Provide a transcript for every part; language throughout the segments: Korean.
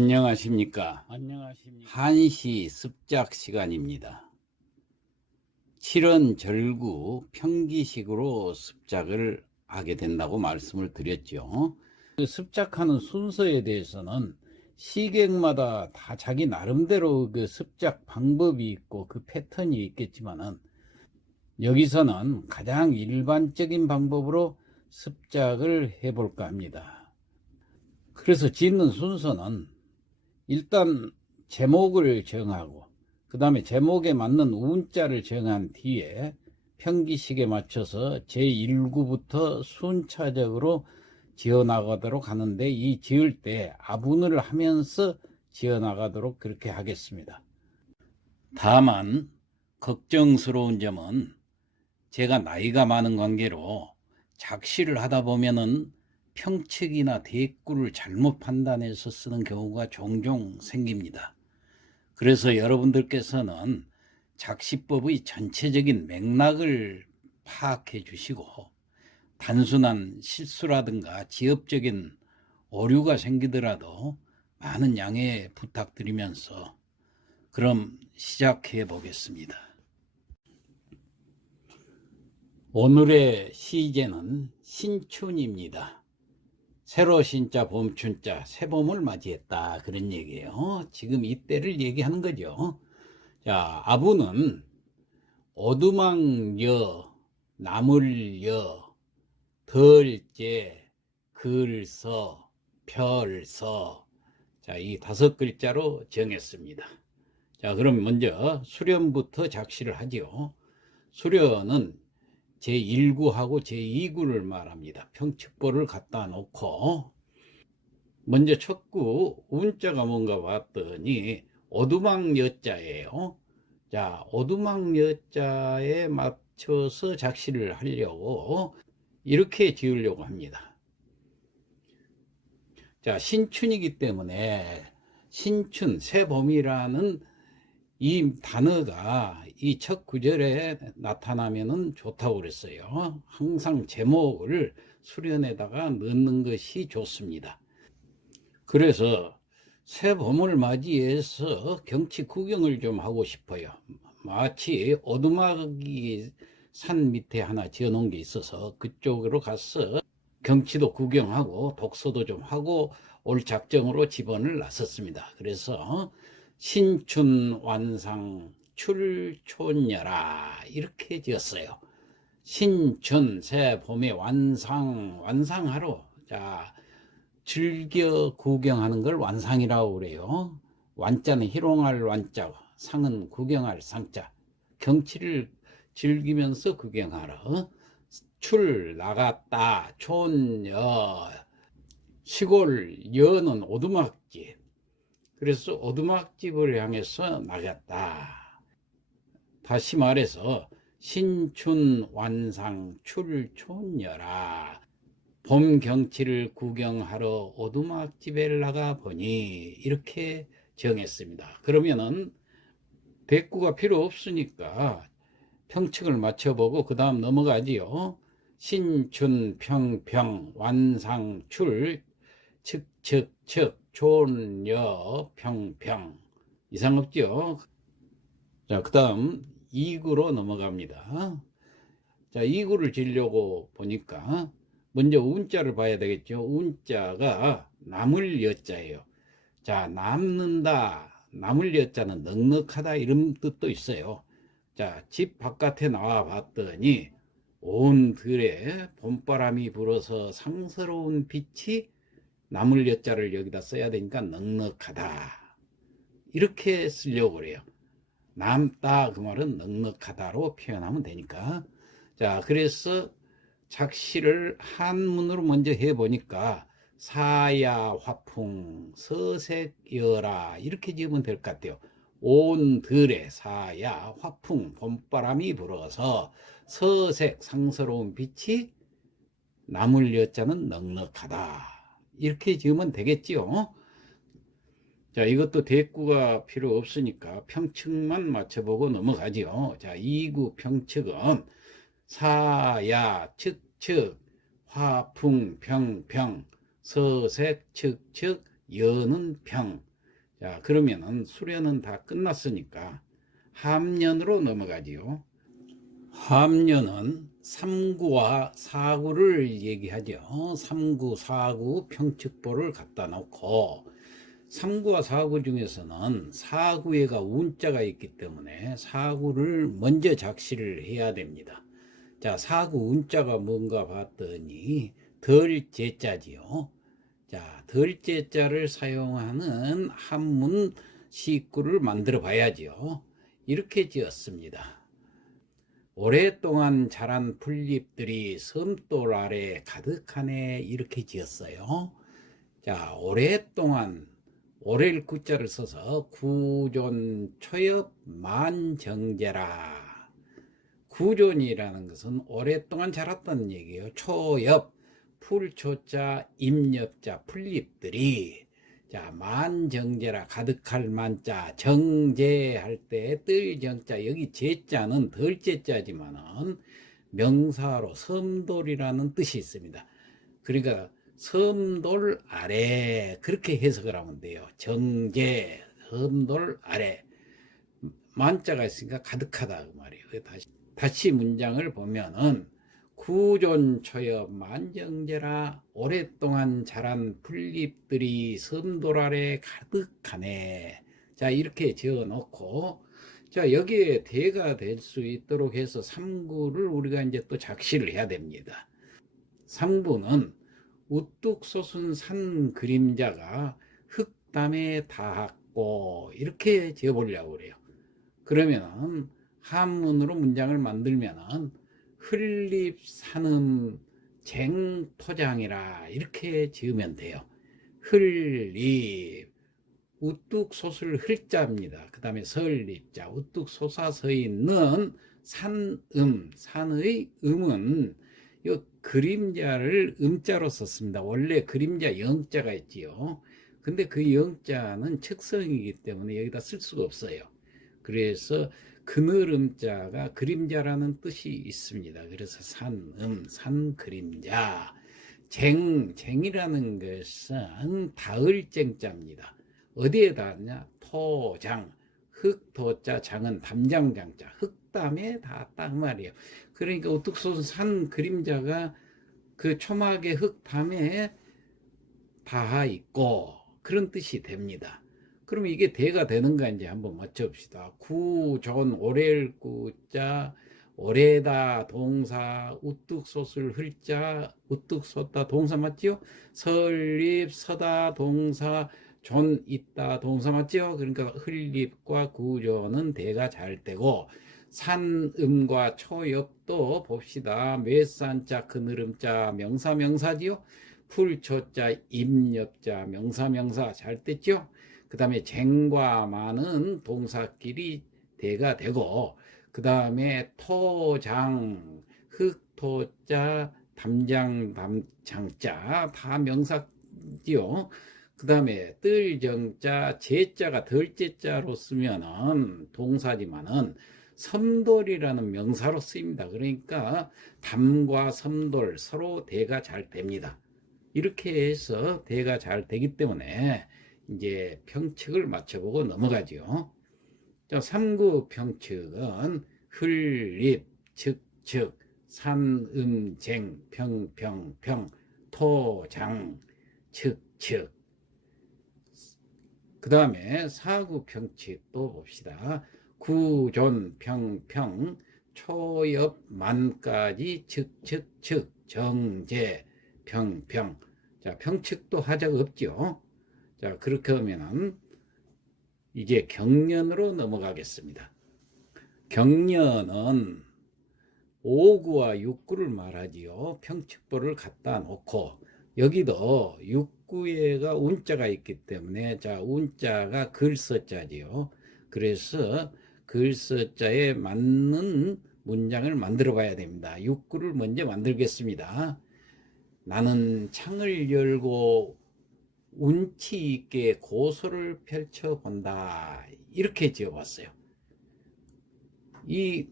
안녕하십니까. 한시 습작 시간입니다. 7원 절구 평기식으로 습작을 하게 된다고 말씀을 드렸죠. 그 습작하는 순서에 대해서는 시객마다 다 자기 나름대로 그 습작 방법이 있고 그 패턴이 있겠지만은 여기서는 가장 일반적인 방법으로 습작을 해볼까 합니다. 그래서 짓는 순서는 일단 제목을 정하고 그 다음에 제목에 맞는 운자를 정한 뒤에 평기식에 맞춰서 제1구부터 순차적으로 지어나가도록 하는데, 이 지을 때 아분을 하면서 지어나가도록 그렇게 하겠습니다. 다만 걱정스러운 점은 제가 나이가 많은 관계로 작시를 하다 보면은 평측이나 대꾸를 잘못 판단해서 쓰는 경우가 종종 생깁니다. 그래서 여러분들께서는 작시법의 전체적인 맥락을 파악해 주시고 단순한 실수라든가 지엽적인 오류가 생기더라도 많은 양해 부탁드리면서 그럼 시작해 보겠습니다. 오늘의 시제는 신춘입니다. 새로 신자 봄춘자 새봄을 맞이했다, 그런 얘기예요. 지금 이때를 얘기하는 거죠. 자, 아부는 오두막여, 나물여, 덜제, 글서, 별서, 자, 이 5글자로 정했습니다. 자, 그럼 먼저 수련부터 작시를 하지요. 수련은 제1구하고 제2구를 말합니다. 평측보를 갖다 놓고 먼저 첫구 운자가 뭔가 봤더니 오두막 여자예요. 자, 오두막 여자에 맞춰서 작시를 하려고 이렇게 지으려고 합니다. 자, 신춘이기 때문에 신춘, 새봄이라는 이 단어가 이 첫 구절에 나타나면은 좋다고 그랬어요. 항상 제목을 수련에다가 넣는 것이 좋습니다. 그래서 새봄을 맞이해서 경치 구경을 좀 하고 싶어요. 마치 오두막이 산 밑에 하나 지어 놓은 게 있어서 그쪽으로 가서 경치도 구경하고 독서도 좀 하고 올 작정으로 집원을 나섰습니다. 그래서 신춘 완상 출촌여라 이렇게 지었어요. 신춘 새봄의 완상하러, 자, 즐겨 구경하는 걸 완상이라고 그래요. 완자는 희롱할 완자, 상은 구경할 상자. 경치를 즐기면서 구경하러. 출 나갔다, 촌여, 시골, 여는 오두막집. 그래서 오두막집을 향해서 나갔다. 다시 말해서 신춘 완상 출촌여라. 봄 경치를 구경하러 오두막집에 나가 보니 이렇게 정했습니다. 그러면은 대꾸가 필요 없으니까 평측을 맞춰보고 그 다음 넘어가지요. 신춘 평평 완상 출 측측측 촌여 평평. 이상 없죠? 자, 그 다음 2구로 넘어갑니다. 자, 2구를 지려고 보니까 먼저 운자를 봐야 되겠죠. 운자가 남을 여자예요. 자, 남는다, 남을 여자는 넉넉하다 이런 뜻도 있어요. 자, 집 바깥에 나와 봤더니 온 들에 봄바람이 불어서 상스러운 빛이, 남을 여자를 여기다 써야 되니까 넉넉하다 이렇게 쓰려고 그래요. 남다 그 말은 넉넉하다로 표현하면 되니까. 자, 그래서 작시를 한문으로 먼저 해보니까 사야 화풍 서색여라 이렇게 지으면 될 것 같아요. 온 들에 사야 화풍, 봄바람이 불어서 서색 상스러운 빛이, 남을 여자는 넉넉하다 이렇게 지으면 되겠지요. 자, 이것도 대꾸가 필요 없으니까 평측만 맞춰보고 넘어가지요. 자, 2구 평측은 사야 측측 화풍 평평 서색 측측 여는 평. 자, 그러면은 수련은 다 끝났으니까 함련으로 넘어가지요. 함련은 3구와 4구를 얘기하죠. 3구, 4구 평측보를 갖다 놓고 3구와 4구 중에서는 4구에가 운자가 있기 때문에 4구를 먼저 작시를 해야 됩니다. 자, 4구 운자가 뭔가 봤더니 덜제자지요. 자, 덜제자를 사용하는 한문 시구를 만들어 봐야지요. 이렇게 지었습니다. 오랫동안 자란 풀잎들이 섬돌 아래 가득하네, 이렇게 지었어요. 자, 오랫동안, 오래를 구자를 써서 구존 초엽 만정제라. 구존이라는 것은 오랫동안 자랐다는 얘기예요. 초엽, 풀초자, 잎엽자, 풀잎들이, 자, 만정제라, 가득할 만자, 정제할 때 뜰정자, 여기 제자는 덜제자지만은 명사로 섬돌이라는 뜻이 있습니다. 그러니까 섬돌 아래, 그렇게 해석을 하면 돼요. 정제, 섬돌 아래. 만자가 있으니까 가득하다 그 말이에요. 다시 문장을 보면은 구존초엽 만정제라, 오랫동안 자란 풀잎들이 섬돌 아래 가득하네. 자, 이렇게 지어 놓고, 자, 여기에 대가 될 수 있도록 해서 3구를 우리가 이제 또 작시를 해야 됩니다. 3구는 우뚝 솟은 산 그림자가 흙담에 닿았고, 이렇게 지어 보려고 그래요. 그러면은 한문으로 문장을 만들면은 흘립 산음 쟁토장이라, 이렇게 지으면 돼요. 흘립, 우뚝 솟을 흘자입니다. 그 다음에 설립자, 우뚝 솟아 서 있는 산음, 산의 음은 이 그림자를 음자로 썼습니다. 원래 그림자 영자가 있지요. 근데 그 영자는 측성이기 때문에 여기다 쓸 수가 없어요. 그래서 그늘음자가 그림자라는 뜻이 있습니다. 그래서 산음, 산그림자. 쟁이라는 것은 다을쟁자입니다. 어디에 닿았냐? 토장, 흙토자, 장은 담장장자, 흙담에 닿았다 그 말이에요. 그러니까 우뚝 솟은 산 그림자가 그 초막의 흙담에 닿아 있고, 그런 뜻이 됩니다. 그러면 이게 대가 되는가 이제 한번 맞춰봅시다. 구존 오렐 구자, 오래다 동사, 우뚝 솟을 흘자, 우뚝 솟다 동사 맞지요? 설립 서다 동사, 존 있다 동사 맞지요? 그러니까 흘립과 구존은 대가 잘 되고, 산음과 초엽도 봅시다. 몇산자 그늘음자 명사 명사지요? 풀초자 잎엽자 명사 명사 잘 됐죠? 그 다음에 쟁과 마는 동사끼리 대가 되고, 그 다음에 토장, 흙토자, 담장, 담장자 다 명사지요. 그 다음에 뜰정자, 제자가 덜제자로 쓰면은 동사지만은 섬돌이라는 명사로 쓰입니다. 그러니까 담과 섬돌 서로 대가 잘 됩니다. 이렇게 해서 대가 잘 되기 때문에 이제 평측을 맞춰보고 넘어가죠. 3구 평측은 흘립, 측측, 산음쟁, 평평평, 토장, 측측. 그 다음에 4구 평측도 봅시다. 구존, 평평, 초엽, 만까지, 측측측, 정제, 평평. 자, 평측도 하자가 없죠. 자, 그렇게 하면은 이제 경련으로 넘어가겠습니다. 경련은 5구와 6구를 말하지요. 평측보를 갖다 놓고, 여기도 6구에가 운자가 있기 때문에, 자, 운자가 글서자지요. 그래서 글서자에 맞는 문장을 만들어 봐야 됩니다. 6구를 먼저 만들겠습니다. 나는 창을 열고 운치 있게 고소를 펼쳐본다, 이렇게 지어봤어요. 이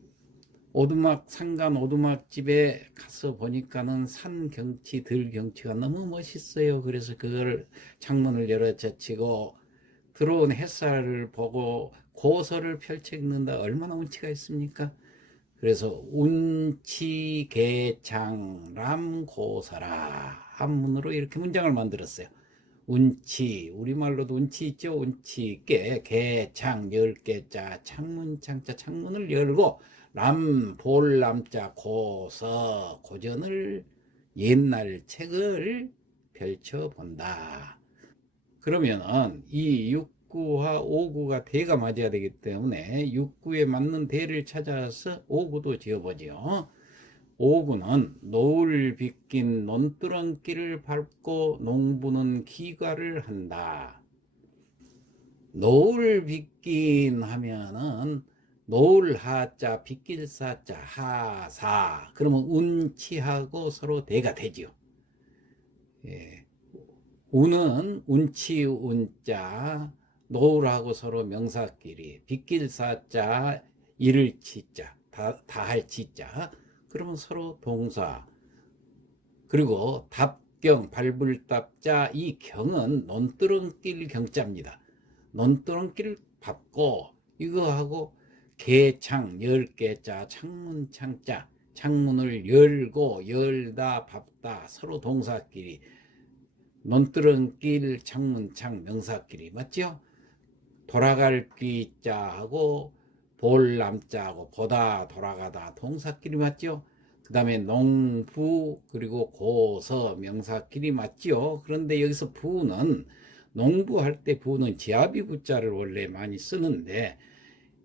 오두막, 산간 오두막 집에 가서 보니까는 산 경치, 들 경치가 너무 멋있어요. 그래서 그걸 창문을 열어젖히고 들어온 햇살을 보고 고서를 펼쳐 읽는다. 얼마나 운치가 있습니까? 그래서 운치개창람고서라 한문으로 이렇게 문장을 만들었어요. 운치, 우리말로도 운치 있죠. 운치깨, 개창, 열개자, 창문창자, 창문을 열고 람, 볼람자, 고서, 고전을 옛날 책을 펼쳐본다. 그러면은 이 6구와 5구가 대가 맞아야 되기 때문에 6구에 맞는 대를 찾아서 5구도 지어보죠. 5구는 노을 빗긴 논두렁길을 밟고 농부는 기과를 한다. 노을 빗긴 하면은 노을 하자 빗길 사자 하사 그러면 운치하고 서로 대가 되죠. 예. 운은 운치 운자 노을하고 서로 명사끼리 빗길 사자 이를 치자 다할 치자 그러면 서로 동사. 그리고 답경 밟을 답자 이 경은 논두렁길 경자입니다. 논두렁길 밟고 이거하고 개창 10개자 창문 창자 창문을 열고 열다 밟다 서로 동사끼리 논두렁길 창문창 명사끼리 맞죠? 돌아갈 귀자하고 볼남자하고 보다 돌아가다 동사끼리 맞죠? 그 다음에 농부 그리고 고서 명사끼리 맞죠? 그런데 여기서 부는 농부할 때 부는 지아비부자를 원래 많이 쓰는데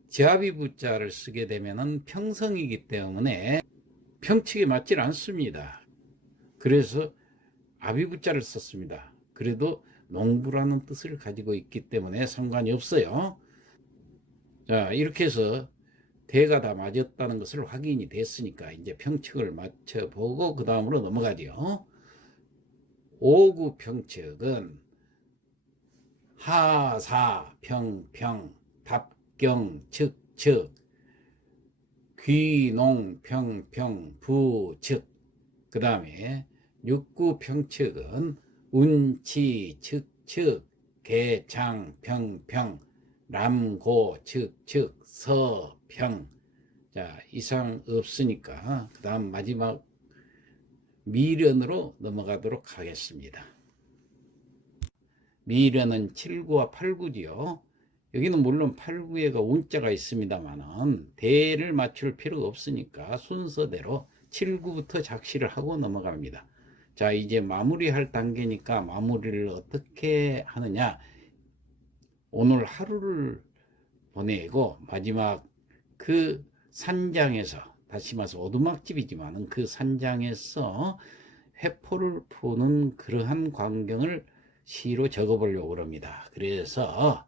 지아비부자를 쓰게 되면은 평성이기 때문에 평칙에 맞질 않습니다. 그래서 아비부자를 썼습니다. 그래도 농부라는 뜻을 가지고 있기 때문에 상관이 없어요. 자, 이렇게 해서 대가 다 맞았다는 것을 확인이 됐으니까 이제 평칙을 맞춰보고 그 다음으로 넘어가죠. 5구 평칙은 하사, 평평, 답경, 측측, 귀농, 평평, 부측. 그 다음에 6구 평측은 운치, 측측, 개창, 평평, 람고, 측측, 서평. 자, 이상 없으니까 그 다음 마지막 미련으로 넘어가도록 하겠습니다. 미련은 7구와 8구지요. 여기는 물론 8구에가 운자가 있습니다만은 대를 맞출 필요가 없으니까 순서대로 7구부터 작시를 하고 넘어갑니다. 자, 이제 마무리할 단계니까 마무리를 어떻게 하느냐. 오늘 하루를 보내고 마지막 그 산장에서 다시 말해서 오두막집이지만 그 산장에서 회포를 푸는 그러한 광경을 시로 적어보려고 합니다. 그래서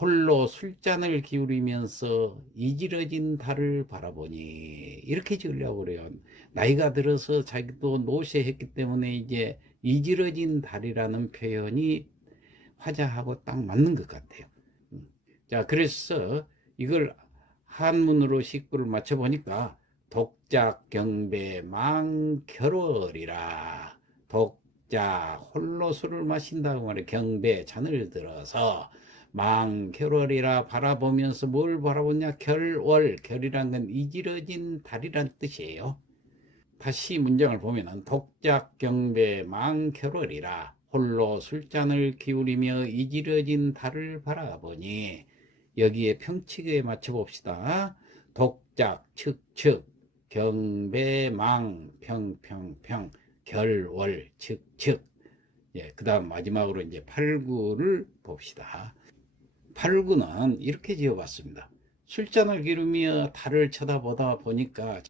홀로 술잔을 기울이면서 이지러진 달을 바라보니 이렇게 지으려고 그래요. 나이가 들어서 자기도 노쇠했기 때문에 이제 이지러진 달이라는 표현이 화자하고 딱 맞는 것 같아요. 자, 그래서 이걸 한문으로 식구를 맞춰보니까 독작 경배 망결월이라 독자 홀로 술을 마신다고 말해 경배 잔을 들어서 망결월이라 바라보면서 뭘 바라보냐 결월 결이란 건 이지러진 달이란 뜻이에요. 다시 문장을 보면은 독작 경배 망결월이라 홀로 술잔을 기울이며 이지러진 달을 바라보니 여기에 평칙에 맞춰봅시다. 독작, 측측, 경배망, 평평평, 결월, 측측. 예, 그 다음 마지막으로 이제 8구를 봅시다. 8구는 이렇게 지어봤습니다. 술잔을 기르며 달을 쳐다보다 보니까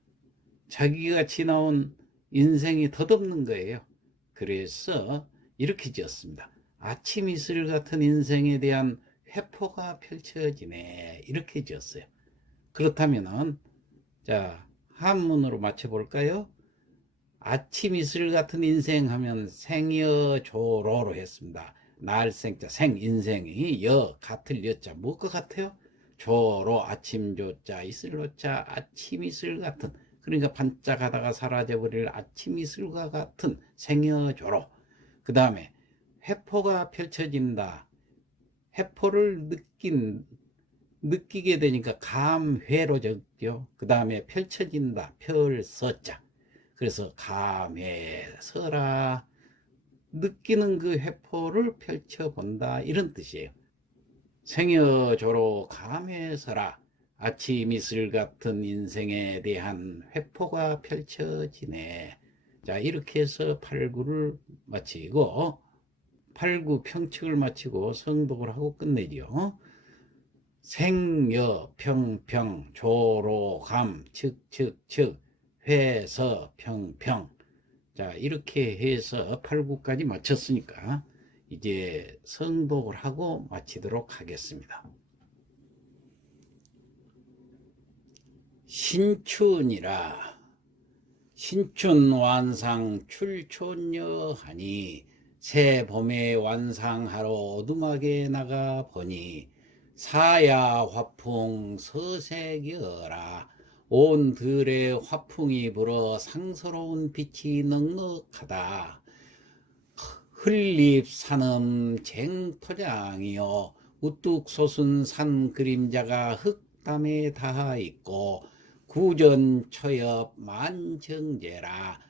자기가 지나온 인생이 덧없는 거예요. 그래서 이렇게 지었습니다. 아침 이슬 같은 인생에 대한 회포가 펼쳐지네. 이렇게 지었어요. 그렇다면은 자, 한문으로 맞춰 볼까요? 아침 이슬 같은 인생 하면 생여조로로 했습니다. 날생자 생 인생이 여 같을 여자 무엇과 같아요? 조로 아침 조자 이슬로자 아침 이슬 같은 그러니까 반짝하다가 사라져버릴 아침 이슬과 같은 생여조로. 그 다음에 회포가 펼쳐진다. 회포를 느끼게 되니까 감회로 적죠. 그 다음에 펼쳐진다. 펼서자. 그래서 감회서라. 느끼는 그 회포를 펼쳐본다. 이런 뜻이에요. 생여조로 감회서라. 아침 이슬 같은 인생에 대한 회포가 펼쳐지네. 자, 이렇게 해서 8구를 마치고 8구 평측을 마치고 성독을 하고 끝내죠. 생여 평평 조로감 측측측 회서 평평. 자, 이렇게 해서 8구까지 마쳤으니까 이제 성독을 하고 마치도록 하겠습니다. 신춘이라. 신춘 완상 출촌여 하니 새 봄에 완상하러 오두막에 나가 보니 사야 화풍 서색여라. 온 들에 화풍이 불어 상서로운 빛이 넉넉하다. 흘립 산음 쟁토장이요 우뚝 솟은 산 그림자가 흙담에 닿아 있고 구전 초엽 만정제라.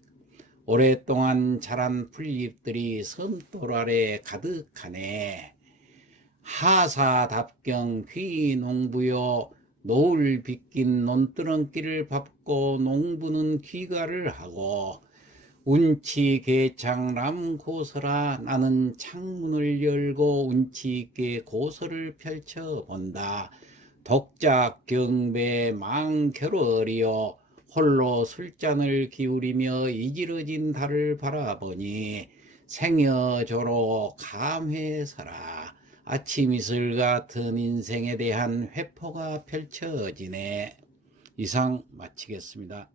오랫동안 자란 풀잎들이 섬돌 아래 가득하네. 하사답경 귀농부요 노을 빗긴 논두렁길을 밟고 농부는 귀가를 하고 운치 개창람 고서라. 나는 창문을 열고 운치 있게 고서를 펼쳐본다. 독작 경배 망겨러리요 홀로 술잔을 기울이며 이지러진 달을 바라보니 생여조로 감회서라. 아침 이슬 같은 인생에 대한 회포가 펼쳐지네. 이상 마치겠습니다.